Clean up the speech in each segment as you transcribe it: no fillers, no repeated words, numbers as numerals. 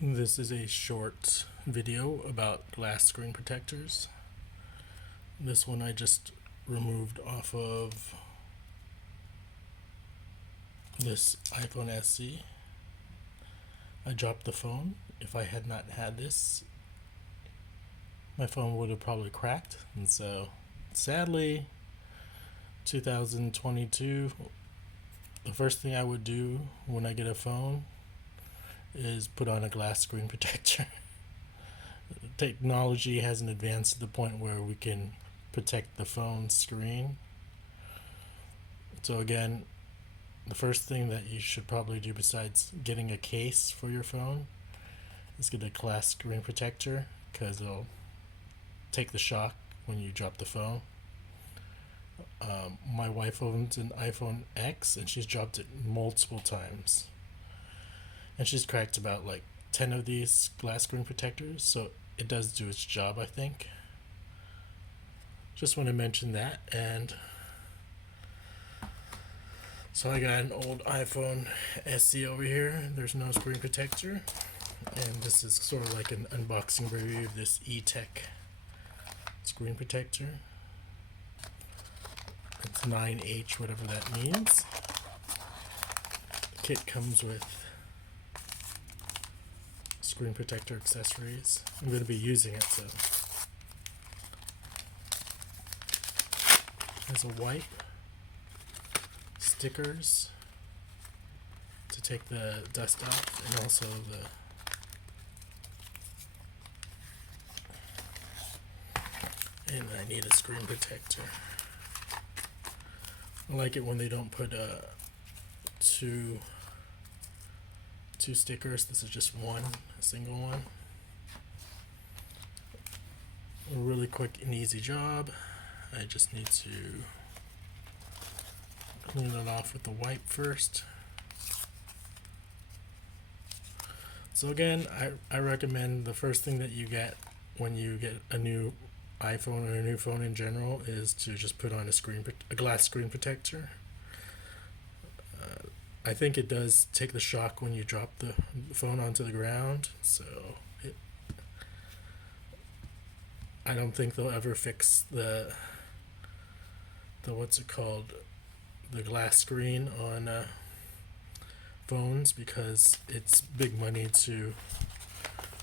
This is a short video about glass screen protectors. This one I just removed off of this iPhone SE. I dropped the phone. If I had not had this, my phone would have probably cracked. And so, sadly, 2022, the first thing I would do when I get a phone is put on a glass screen protector. Technology hasn't advanced to the point where we can protect the phone screen. So again, the first thing that you should probably do besides getting a case for your phone is get a glass screen protector, because it'll take the shock when you drop the phone. My wife owns an iPhone X and she's dropped it multiple times. And she's cracked about like 10 of these glass screen protectors, so it does do its job, I think. Just want to mention that. And so I got an old iPhone SE over here. There's no screen protector. And this is sort of like an unboxing review of this eTECH screen protector. It's 9H, whatever that means. The kit comes with screen protector accessories. I'm going to be using it, so there's a wipe, stickers to take the dust off, and also and I need a screen protector. I like it when they don't put two stickers. This is just one, a single one. A really quick and easy job. I just need to clean it off with the wipe first. So again, I recommend the first thing that you get when you get a new iPhone or a new phone in general is to just put on a glass screen protector. I think it does take the shock when you drop the phone onto the ground, so I don't think they'll ever fix the what's it called, the glass screen on phones, because it's big money to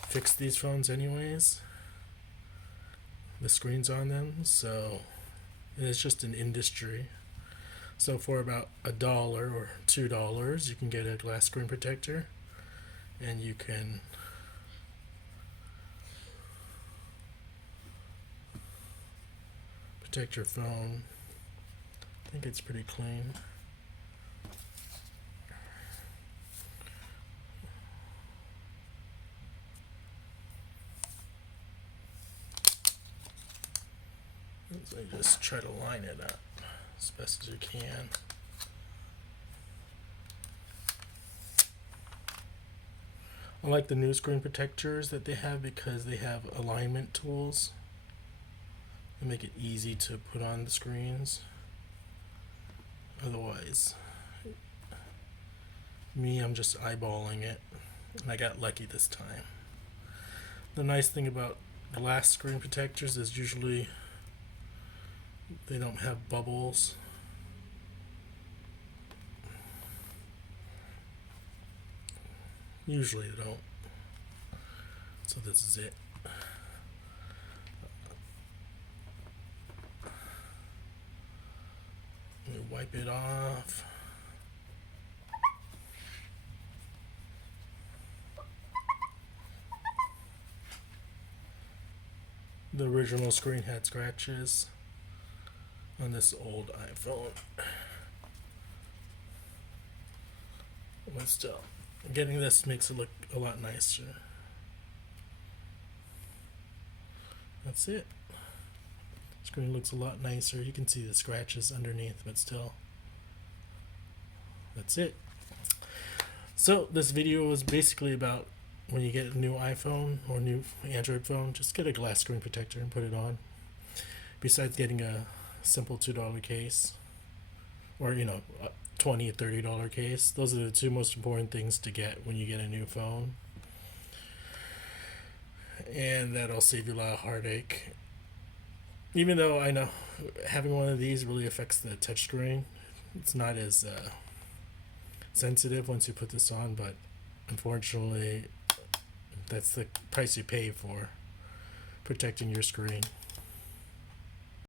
fix these phones anyways, the screens on them. So it's just an industry. So for about $1 or $2 you can get a glass screen protector, and you can protect your phone. I think it's pretty clean. So you just try to line it up as best as you can. I like the new screen protectors that they have because they have alignment tools that make it easy to put on the screens. Otherwise, I'm just eyeballing it, and I got lucky this time. The nice thing about glass screen protectors is usually they don't have bubbles. Usually they don't. So this is it. Let me wipe it off. The original screen had scratches on this old iPhone, but still, getting this makes it look a lot nicer. That's it. Screen looks a lot nicer. You can see the scratches underneath, but still, that's it. So this video was basically about when you get a new iPhone or new Android phone, just get a glass screen protector and put it on. Besides getting a simple $2 case, or a $20 or $30 case, those are the two most important things to get when you get a new phone. and that'll save you a lot of heartache. Even though I know having one of these really affects the touchscreen, it's not as sensitive once you put this on, but unfortunately, that's the price you pay for protecting your screen.